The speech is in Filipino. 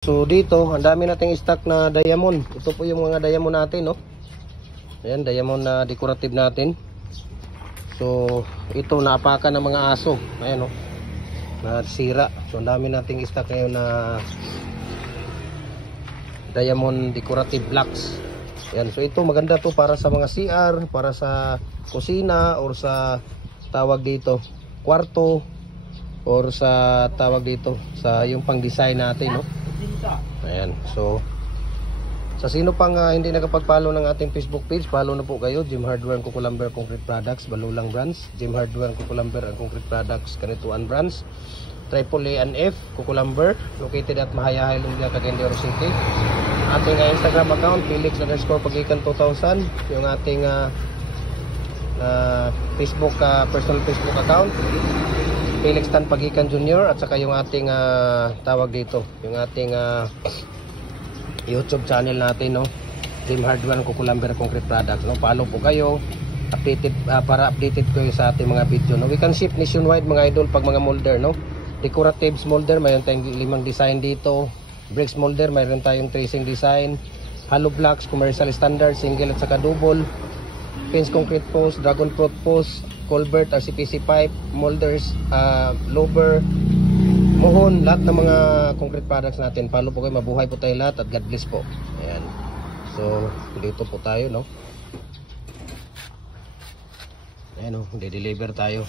So dito, ang dami nating stock na diamond. Ito po yung mga diamond natin, no. Ayan, diamond na decorative natin. So ito naapakan ng mga aso. Ayan, no. Nasira. So ang dami nating stock ngayon na diamond decorative blocks. Ayan, so ito maganda to para sa mga CR, para sa kusina or sa tawag dito kwarto or sa tawag dito sa yung pang design natin, no. Ayan, so sa sino pang hindi nakapag-follow ng ating Facebook page, follow na po kayo. Jim Hardware and Kukulamber Concrete Products, Balulang Branch. Jim Hardware and Kukulamber and Concrete Products, Kanituan Branch. AAA and F Kukulamber, located at Mahayahay, Lundia, Cagayan de Oro City. Ating Instagram account, Felix_Pagikan 2000. Yung ating Facebook, personal Facebook account, Felix Tan Pagikan Jr. At saka yung ating tawag dito, yung ating YouTube channel natin, no, Jim Hardware and Kukulamber Concrete Products, no. Follow po kayo, updated para updated kayo sa ating mga video, no. We can ship nationwide mga idol pag mga molder, no. Decoratives molder, mayroon tayong 5 design dito. Bricks molder, mayroon tayong tracing design. Hollow blocks, commercial standard, single at saka double. Fence concrete post, dragon fruit post, culvert, RCPC pipe, molders, lower, mohon, lahat ng mga concrete products natin. Follow po kayo, mabuhay po tayo lahat at God bless po. Ayan. So, dito po tayo, no. Ayan, no, de-deliver tayo.